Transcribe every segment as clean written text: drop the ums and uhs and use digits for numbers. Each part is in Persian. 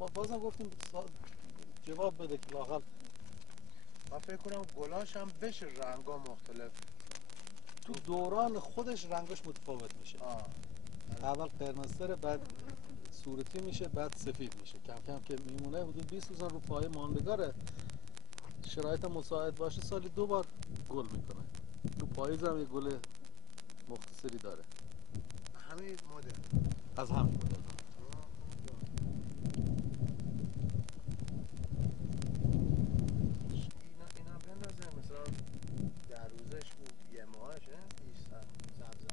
ما بازم گفتیم جواب بده که لااقل من فکر کنم گلاش هم بشه رنگا مختلف تو دوران خودش رنگش متفاوت میشه. اول قرمزتره، بعد صورتی میشه، بعد سفید میشه. کم کم که میمونه حدود 20 روز رو پایه ماندگاره. شرایط مساعد باشه سالی 2 بار گل میکنه. تو پاییز هم یه گل مختصری داره. همین مدل از همین مدل. اینا بندازه مثلا در روزش اون یه ماهشه سبز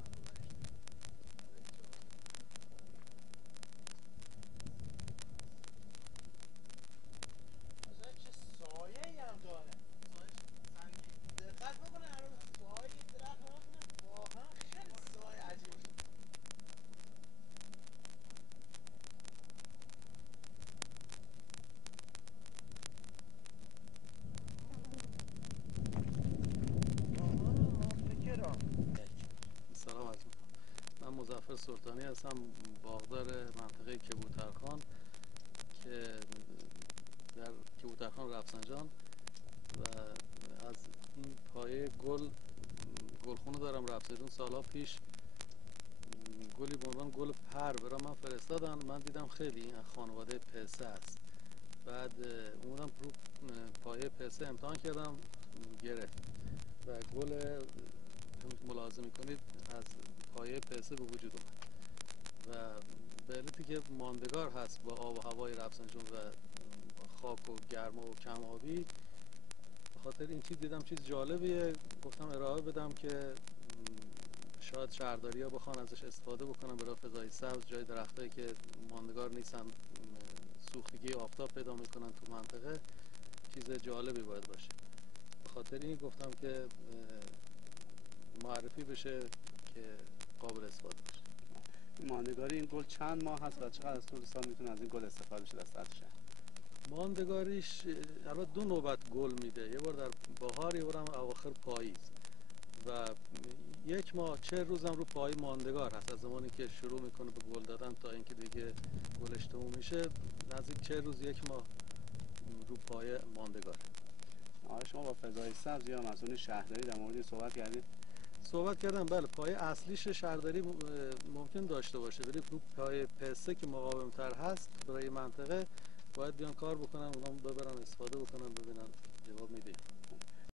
چه سایه‌ای هم داره. دقت بکنه هنوز سایه درخت واقعا خیلی سایه عجیبه. سلام عرض میکنم. من مظفر سلطانی هستم، باغدار منطقه کبوترخان که در کبوترخان رفسنجان و از این پایه گلخونه دارم. رفسنجان سالها پیش گلی به عنوان گل پر برای من فرستادن. من دیدم خیلی این خانواده پسه است. بعد اومدم رو پایه پسه امتحان کردم، گرفت و گل ملاحظه میکنید از پایه پسه به وجود اومد و به علتی که ماندگار هست با آب و هوای رفسنجان و خاک و گرما و کم آبی. به خاطر این چیز دیدم چیز جالبیه، گفتم ارائه بدم که شاید شهرداری ها بخوان ازش استفاده بکنن برای فضای سبز، جای درختایی که ماندگار نیستن سوختگی آفتاب پیدا میکنن تو منطقه، چیز جالبی باید باشه. به خاطر این گفتم که معرفی بشه که قابل استفاده باشه. ماندگاری این گل چند ماه هست و چقدر از طول سال میتونه از این گل استفاده بشه در سطح شهر؟ ماندگاریش البته 2 نوبت گل میده، یه بار در بهار، یه بار هم اواخر پاییز و 1 ماه 40 روزم رو پای ماندگار هست. از زمانی که شروع میکنه به گل دادن تا اینکه دیگه گلش تموم میشه نزدیک 40 روز 1 ماه رو پای ماندگار. آره، شما با فضای سبز یا مسئول شهرداری در مورد صحبت کردید؟ صحبت کردم، بله. پای اصلیش شهرداری ممکن داشته باشه، ولی رو پای پسه که مقاومتر هست برای منطقه باید بیان کار بکنن، اونام ببرن استفاده بکنن، ببینن جواب میده.